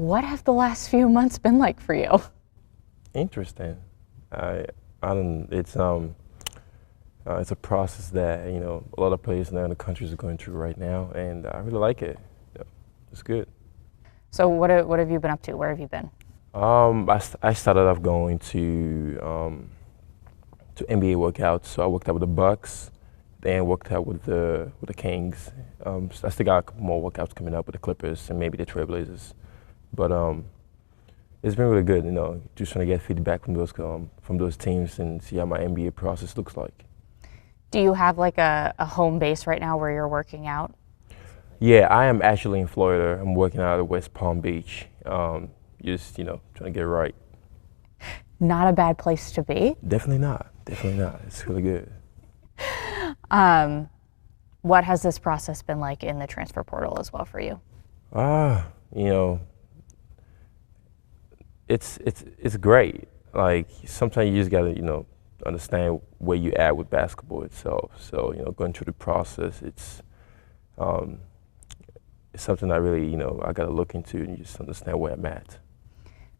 What have the last few months been like for you? Interesting. I don't. It's a process that a lot of players now in the countries are going through right now, and I really like it. Yeah, it's good. So what have you been up to? Where have you been? I started off going to NBA workouts. So I worked out with the Bucks, then worked out with the Kings. So I still got a couple more workouts coming up with the Clippers and maybe the Trailblazers. But it's been really good. Just trying to get feedback from those teams and see how my NBA process looks like. Do you have like a home base right now where you're working out? Yeah, I am actually in Florida. I'm working out at West Palm Beach. Just trying to get right. Not a bad place to be. Definitely not. Definitely not. It's really good. What has this process been like in the transfer portal as well for you? It's great. Like sometimes you just gotta understand where you at with basketball itself. So going through the process, it's something I really I gotta look into and just understand where I'm at.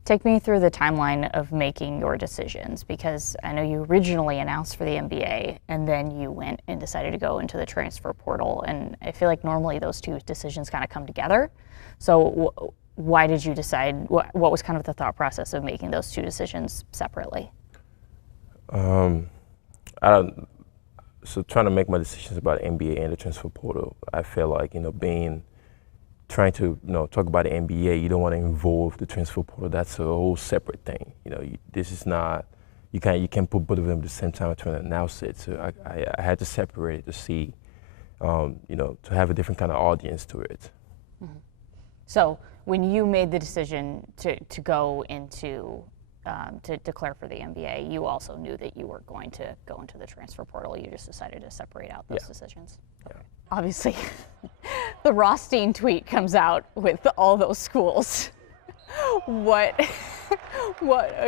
Take me through the timeline of making your decisions, because I know you originally announced for the NBA and then you went and decided to go into the transfer portal, and I feel like normally those two decisions kind of come together. So why did you decide, what was kind of the thought process of making those two decisions separately? So trying to make my decisions about NBA and the transfer portal, I feel like trying to talk about the NBA, you don't want to involve the transfer portal. That's a whole separate thing. This is not, you can't put both of them at the same time trying to announce it. So I had to separate it to see, to have a different kind of audience to it. Mm-hmm. So when you made the decision to go into to declare for the NBA, you also knew that you were going to go into the transfer portal. You just decided to separate out those decisions. Yeah. Okay. Obviously, the Rothstein tweet comes out with all those schools. What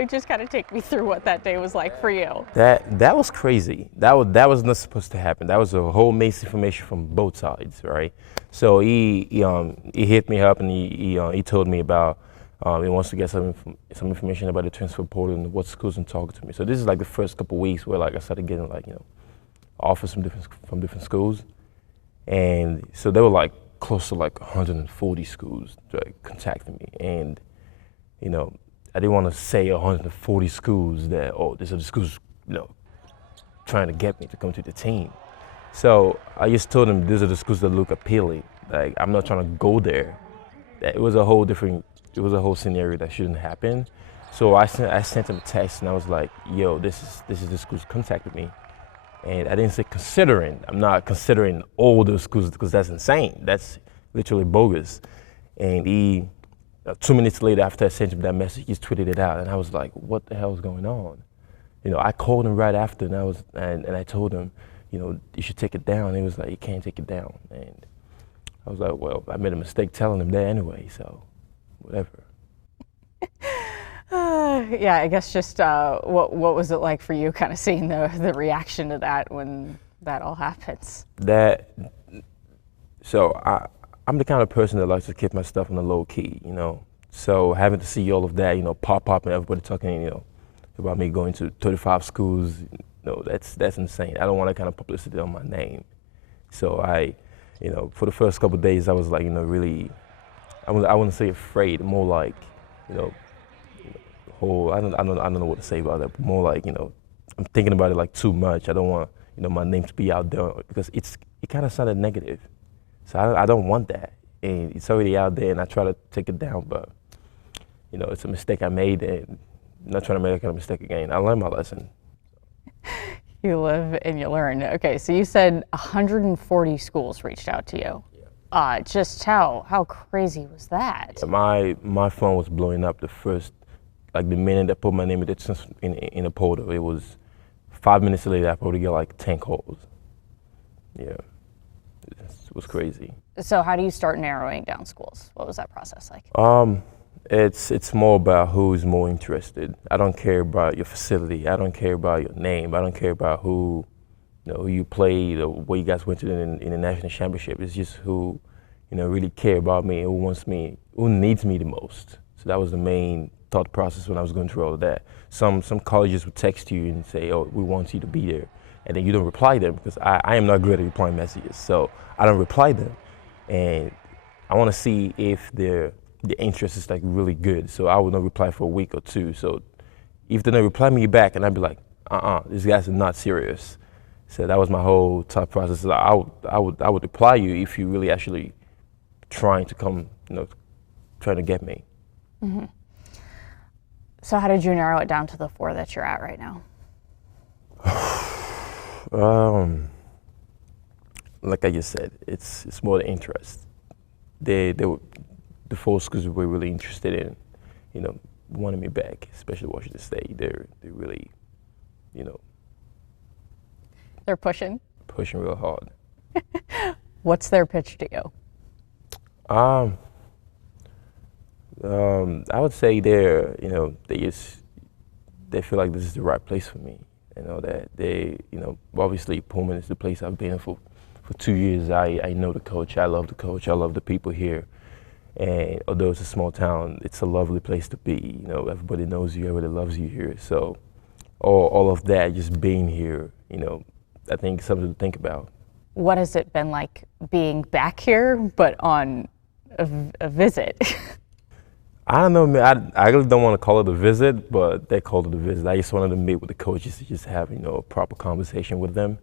just kind of take me through what that day was like for you. That was crazy. That was not supposed to happen. That was a whole misinformation from both sides, right? So he hit me up and he told me about he wants to get some information about the transfer portal and what schools and talking to me. So this is like the first couple of weeks where I started getting offers from different schools, and so there were like close to 140 schools contacting me, and I didn't want to say 140 schools that these are the schools trying to get me to come to the team. So I just told them these are the schools that look appealing. Like I'm not trying to go there. It was a whole scenario that shouldn't happen. So I sent them a text and I was like, yo, this is the schools contacted me. And I didn't say considering. I'm not considering all those schools because that's insane. That's literally bogus. And he, 2 minutes later after I sent him that message, he tweeted it out. And I was like, what the hell is going on? I called him right after and I told him, you should take it down. And he was like, you can't take it down. And I was like, well, I made a mistake telling him that anyway, so whatever. Yeah, I guess just what was it like for you, kind of seeing the reaction to that when that all happens? So I'm the kind of person that likes to keep my stuff on the low key, So having to see all of that, pop up and everybody talking, about me going to 35 schools, that's insane. I don't want that kind of publicity on my name. So for the first couple of days, I was like, really, I wouldn't say afraid, more like, I don't know what to say about that, but more like, I'm thinking about it like too much. I don't want, my name to be out there because it kind of sounded negative. So I don't want that. And it's already out there and I try to take it down, but, it's a mistake I made and I'm not trying to make that kind of mistake again. I learned my lesson. You live and you learn. Okay, so you said 140 schools reached out to you. Yeah. Just how crazy was that? My phone was blowing up the minute I put my name in the portal. It was 5 minutes later, I probably get 10 calls. Yeah, it was crazy. So how do you start narrowing down schools? What was that process like? It's more about who's more interested. I don't care about your facility. I don't care about your name. I don't care about who you played or where you guys went to in the national championship. It's just who really care about me, who wants me, who needs me the most. So that was the main thought process when I was going through all of that. Some colleges would text you and say, "Oh, we want you to be there," and then you don't reply them because I am not good at replying messages, so I don't reply them, and I want to see if the interest is like really good. So I would not reply for a week or two. So if they don't reply me back, and I'd be like, these guys are not serious. So that was my whole thought process. I would reply you if you really actually trying to come, trying to get me. Mm-hmm. So how did you narrow it down to the 4 that you're at right now? Like I just said, it's more the interest. The 4 schools were really interested in, wanting me back, especially Washington State. They're really, They're pushing real hard. What's their pitch to you? I would say they feel like this is the right place for me. That they, obviously Pullman is the place I've been for 2 years. I know the coach. I love the coach. I love the people here. And although it's a small town, it's a lovely place to be. Everybody knows you. Everybody loves you here. So all of that, just being here, I think it's something to think about. What has it been like being back here, but on a visit? I don't know, man. I really don't want to call it a visit, but they called it a visit. I just wanted to meet with the coaches to just have, a proper conversation with them.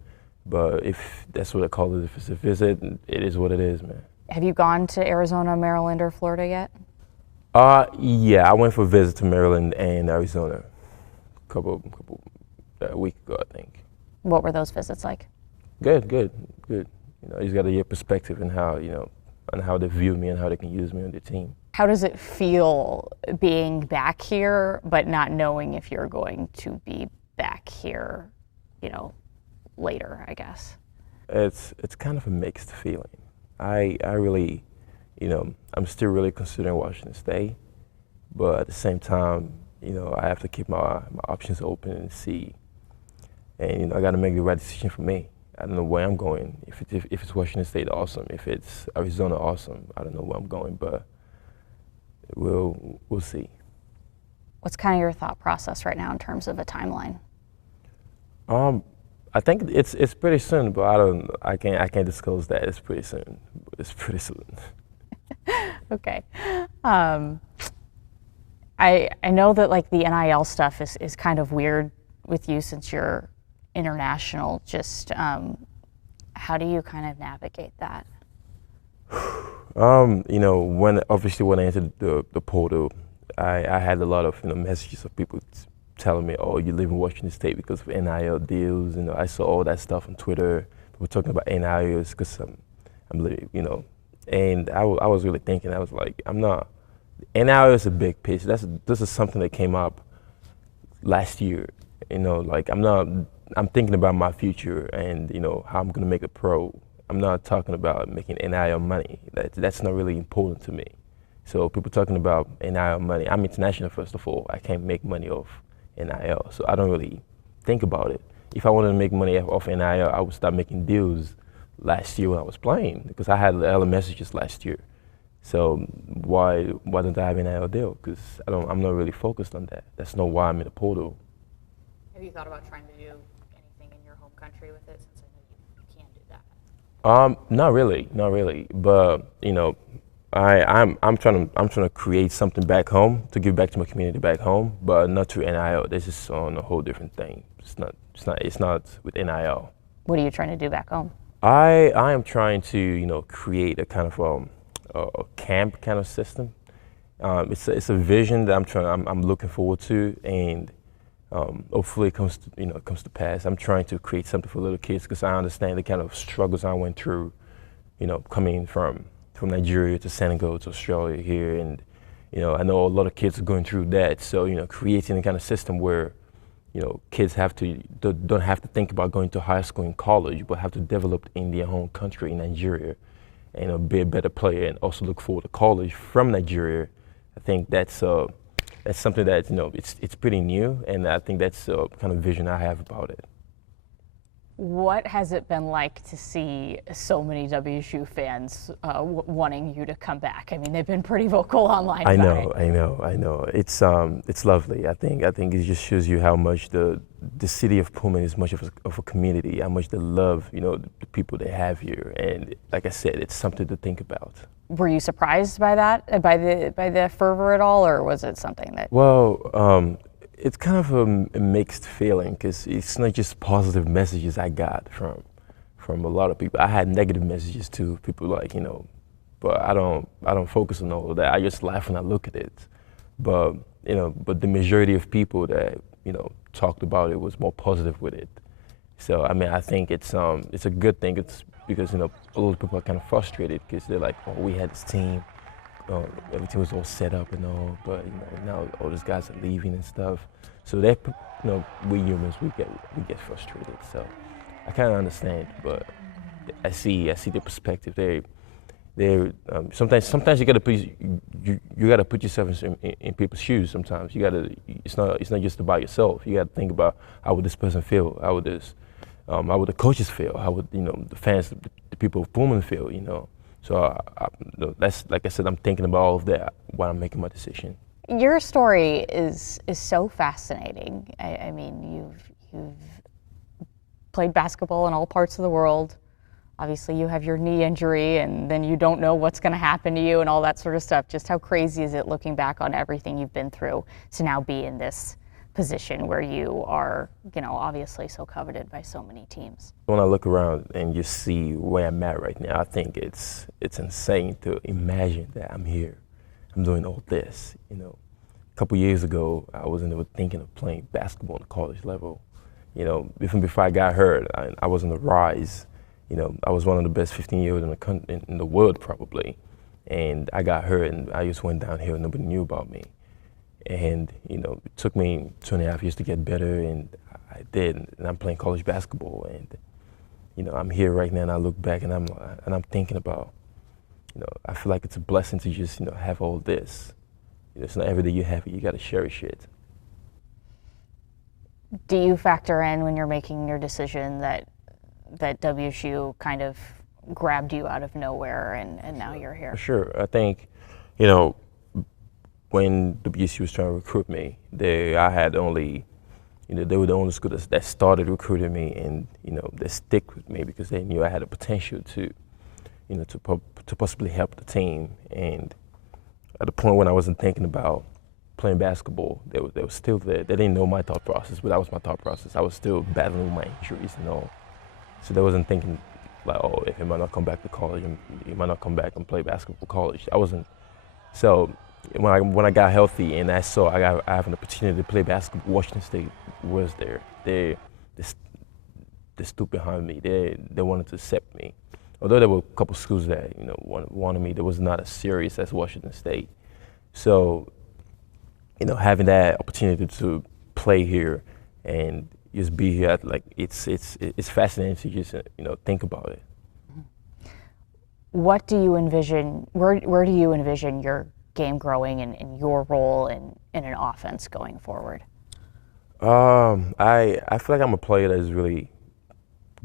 But if that's what they call it, if it's a visit, it is what it is, man. Have you gone to Arizona, Maryland, or Florida yet? Yeah, I went for a visit to Maryland and Arizona a week ago, I think. What were those visits like? Good. You just got to get perspective and how, on how they view me and how they can use me on their team. How does it feel being back here, but not knowing if you're going to be back here, later, I guess? It's kind of a mixed feeling. I really, I'm still really considering Washington State, but at the same time, I have to keep my options open and see. And I got to make the right decision for me. I don't know where I'm going. If it's Washington State, awesome. If it's Arizona, awesome. I don't know where I'm going, but we'll see. What's kind of your thought process right now in terms of a timeline? I think it's pretty soon, but I can't disclose that. It's pretty soon. It's pretty soon. Okay. I know that like the NIL stuff is kind of weird with you since you're international. Just how do you kind of navigate that? When I entered the portal, I had a lot of messages of people telling me, "Oh, you live in Washington State because of NIL deals." I saw all that stuff on Twitter. People talking about NILs because I'm living, and I was really thinking, I was like, I'm not. NIL is a big pitch. This is something that came up last year. I'm thinking about my future and how I'm gonna make a pro. I'm not talking about making NIL money. That's not really important to me. So people talking about NIL money. I'm international, first of all. I can't make money off NIL, so I don't really think about it. If I wanted to make money off NIL, I would start making deals last year when I was playing because I had the messages last year. So why don't I have an NIL deal? Because I'm not really focused on that. That's not why I'm in the portal. Have you thought about trying to do anything in your home country with it, since I know you can do that? Not really. But I'm trying to create something back home to give back to my community back home, but not through NIL. This is on a whole different thing. It's not with NIL. What are you trying to do back home? I am trying to create a kind of a camp kind of system. It's a vision that I'm looking forward to, and hopefully it comes to pass. I'm trying to create something for little kids because I understand the kind of struggles I went through, coming from Nigeria to Senegal to Australia here, and I know a lot of kids are going through that. So creating a kind of system where kids don't have to think about going to high school and college, but have to develop in their home country in Nigeria, and be a better player, and also look forward to college from Nigeria. I think that's something that it's pretty new, and I think that's the kind of vision I have about it. What has it been like to see so many WSU fans wanting you to come back? I mean, they've been pretty vocal online I about know, it. I know. It's lovely. I think it just shows you how much the city of Pullman is much of a community, how much they love, the people they have here. And like I said, it's something to think about. Were you surprised by that, by the fervor at all, or was it something that? Well, it's kind of a mixed feeling because it's not just positive messages I got from a lot of people. I had negative messages too. People like, but I don't focus on all of that. I just laugh when I look at it. But but the majority of people that talked about it was more positive with it. So I mean, I think it's a good thing. It's because a lot of people are kind of frustrated because they're like, oh, we had this team, everything was all set up and all, but now all these guys are leaving and stuff. So that we humans we get frustrated. So I kind of understand, but I see the perspective. They sometimes you gotta you gotta put yourself in people's shoes. Sometimes you gotta. It's not just about yourself. You gotta think about how would this person feel? How would the coaches feel? How would the fans, the people of Pullman feel? So that's like I said. I'm thinking about all of that while I'm making my decision. Your story is so fascinating. I mean, you've played basketball in all parts of the world. Obviously, you have your knee injury, and then you don't know what's going to happen to you and all that sort of stuff. Just how crazy is it looking back on everything you've been through to now be in this position where you are, obviously so coveted by so many teams? When I look around and you see where I'm at right now, I think it's insane to imagine that I'm here. I'm doing all this. A couple years ago, I wasn't even thinking of playing basketball on the college level. Even before I got hurt, I was on the rise. I was one of the best 15-year-olds in the world probably, and I got hurt and I just went downhill. Nobody knew about me. And, it took me 2.5 years to get better, and I did. And I'm playing college basketball, and, I'm here right now, and I look back, and I'm thinking about, I feel like it's a blessing to just, have all this. It's not every day you have it, you got to cherish it. Do you factor in when you're making your decision that WSU kind of grabbed you out of nowhere and now you're here? Sure. I think, when WSU was trying to recruit me, I had only, they were the only school that started recruiting me, and they stick with me because they knew I had the potential to, to possibly help the team. And at the point when I wasn't thinking about playing basketball, they were still there. They didn't know my thought process, but that was my thought process. I was still battling my injuries and all, so they wasn't thinking like, oh, if he might not come back to college, he might not come back and play basketball college. I wasn't. So when I got healthy and I saw I have an opportunity to play basketball, Washington State was there. They stood behind me. They wanted to accept me. Although there were a couple schools that wanted me, there was not as serious as Washington State. So having that opportunity to play here and just be here, it's fascinating to just think about it. What do you envision? Where do you envision your game growing and your role in an offense going forward? I feel like I'm a player that is really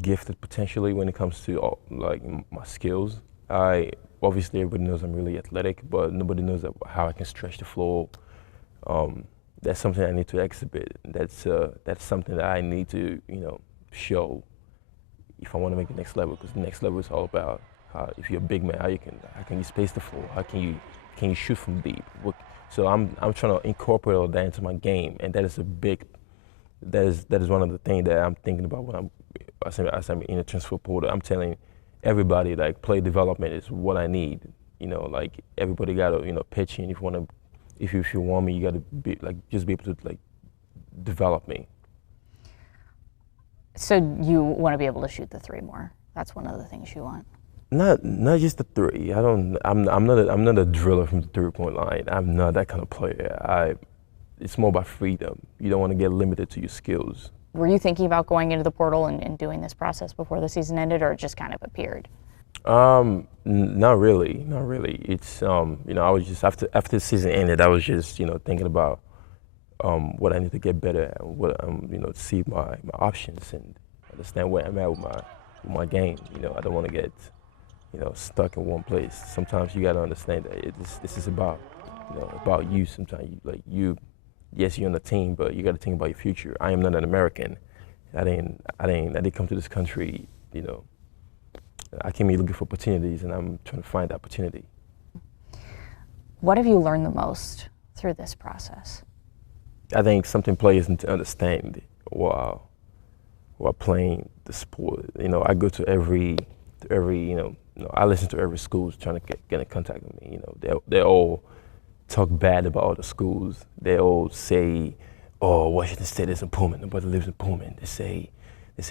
gifted potentially when it comes to like my skills. Obviously everybody knows I'm really athletic, but nobody knows how I can stretch the floor. That's something I need to exhibit. That's something that I need to show if I want to make the next level, because the next level is all about if you're a big man, how can you space the floor? How can you shoot from deep? So I'm trying to incorporate all that into my game, and that is one of the things that I'm thinking about when as I'm in a transfer portal. I'm telling everybody, like, play development is what I need. Like, everybody got to pitch in. If you want me, you got to be just be able to develop me. So you want to be able to shoot the three more. That's one of the things you want. Not just the three. I'm not a driller from the 3-point line. I'm not that kind of player. It's more about freedom. You don't want to get limited to your skills. Were you thinking about going into the portal and doing this process before the season ended, or it just kind of appeared? Not really. It's I was just after the season ended, I was just thinking about what I need to get better at, what see my options, and understand where I'm at with my game. You know, I don't want to get, you know, stuck in one place. Sometimes you got to understand that this is about, you know, about you. Sometimes yes, you're on the team, but you got to think about your future. I am not an American. I didn't come to this country, you know. I came here looking for opportunities, and I'm trying to find opportunity. What have you learned the most through this process? I think something players need to understand while playing the sport. You know, I go to every I listen to every school trying to get in contact with me. You know, they all talk bad about other schools. They all say, "Oh, Washington State is in Pullman. Nobody lives in Pullman." They say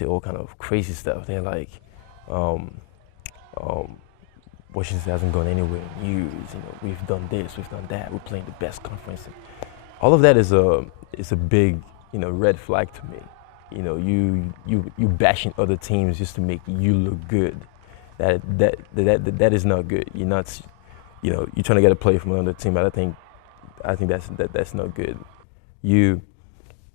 all kind of crazy stuff. They're like, Washington State hasn't gone anywhere in years. You know, we've done this, we've done that. We're playing the best conference. And all of that is a big, you know, red flag to me. You know, you bashing other teams just to make you look good. That is not good. You're not, you know, you're trying to get a player from another team. I think that's not good.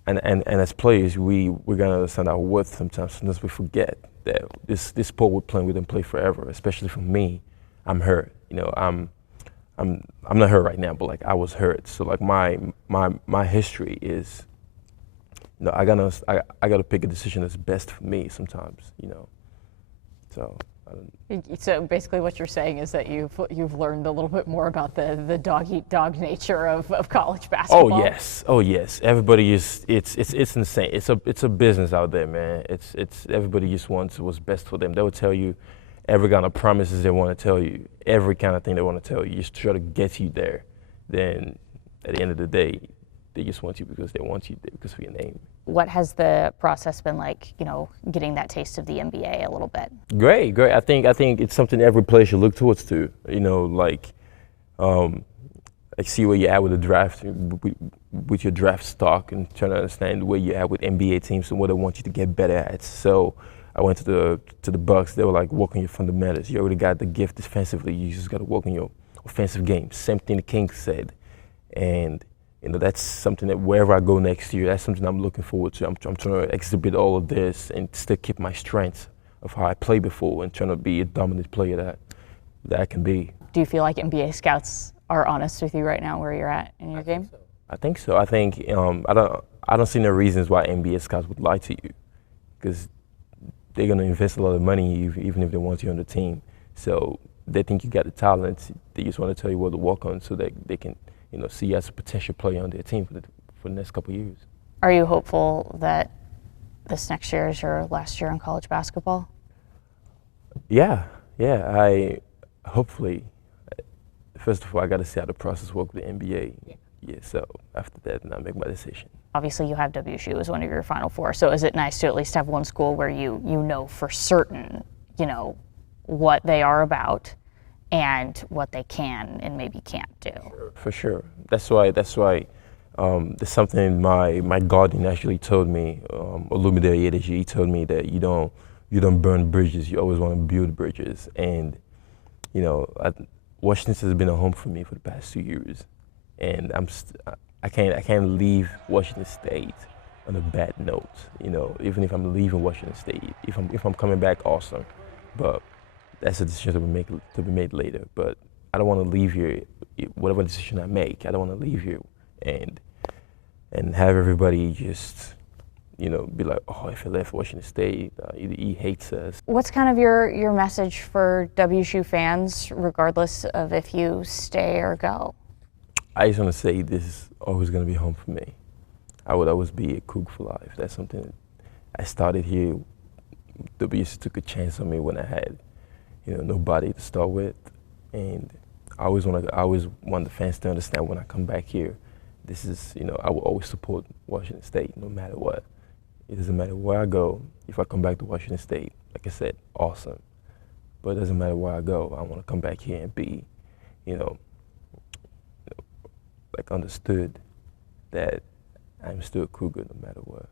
And as players, we're gonna understand our worth sometimes. Sometimes we forget that this sport we're playing, we don't play forever. Especially for me, I'm hurt. You know, I'm not hurt right now, but like I was hurt. So like my history is, you know, I gotta pick a decision that's best for me sometimes. You know, so. So basically what you're saying is that you've learned a little bit more about the dog-eat-dog nature of college basketball. Oh yes. Everybody is it's insane. It's a business out there, man. It's everybody just wants what's best for them. They will tell you every kind of promises they want to tell you, every kind of thing they want to tell you, just try to get you there. Then at the end of the day, they just want you because they want you there because of your name. What has the process been like, you know, getting that taste of the NBA a little bit? Great. I think it's something every player should look towards to. You know, like see where you're at with the draft, with your draft stock, and trying to understand where you're at with NBA teams and what they want you to get better at. So I went to the Bucks. They were like, work on your fundamentals. You already got the gift defensively. You just got to work on your offensive game. Same thing the Kings said, and you know, that's something that wherever I go next year, that's something I'm looking forward to. I'm trying to exhibit all of this and still keep my strengths of how I played before and trying to be a dominant player that I can be. Do you feel like NBA scouts are honest with you right now where you're at in your game? I think so. I think I don't see no reasons why NBA scouts would lie to you, because they're gonna invest a lot of money even if they want you on the team. So they think you got the talent. They just want to tell you what to work on so that they can, you know, see you as a potential player on their team for the next couple of years. Are you hopeful that this next year is your last year in college basketball? Yeah. Hopefully, first of all, I got to see how the process works with the NBA. Yeah. So after that, then I'll make my decision. Obviously, you have WSU as one of your Final Four. So is it nice to at least have one school where you know for certain, you know, what they are about and what they can and maybe can't do? For sure. That's why there's something my guardian actually told me, Olumide Adeji. He told me that you don't burn bridges, you always want to build bridges. And you know, Washington has been a home for me for the past 2 years, and I can't leave Washington State on a bad note. You know, even if I'm leaving Washington State, if I'm coming back, awesome. But that's a decision to be made later. But I don't want to leave here, whatever decision I make, I don't want to leave here and have everybody just, you know, be like, oh, if he left Washington State, he hates us. What's kind of your message for WSU fans, regardless of if you stay or go? I just want to say this is always going to be home for me. I would always be a Coug for life. That's something I started here. WSU took a chance on me when I had, you know, nobody to start with, and I always want the fans to understand when I come back here, this is, you know, I will always support Washington State no matter what. It doesn't matter where I go. If I come back to Washington State, like I said, awesome. But it doesn't matter where I go. I want to come back here and be, you know, like understood that I'm still a Cougar no matter what.